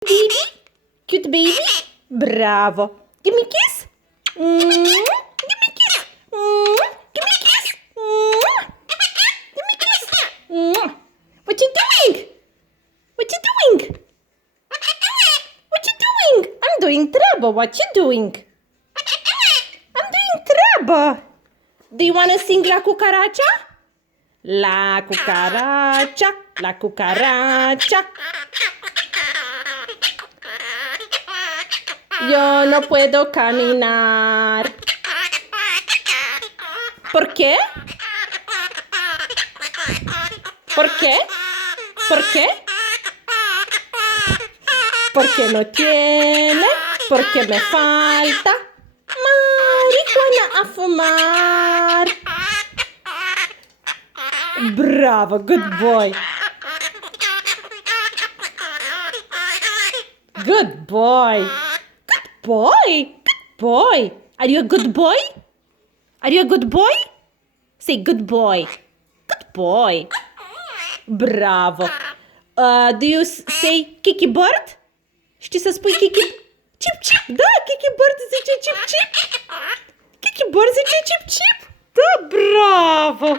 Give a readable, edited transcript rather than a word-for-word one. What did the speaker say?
Baby? Cute baby? Bravo. Give me a kiss. Give me a kiss. Give me a kiss. Give me a kiss. What you doing? What you doing? What you doing? I'm doing trouble. What you doing? I'm doing trouble. Do you want to sing La Cucaracha? La cucaracha, la cucaracha. Yo no puedo caminar. ¿Por qué? ¿Por qué? ¿Por qué? Porque no tiene, porque me falta marihuana a fumar. Bravo, good boy. Good boy. Good boy. Good boy. Are you a good boy? Are you a good boy? Say good boy. Good boy. Bravo. Do you say Kiki bird? Știi să spui Kiki? Chip chip. Da, Kiki bird zice chip chip. Kiki bird zice chip chip. Da, bravo.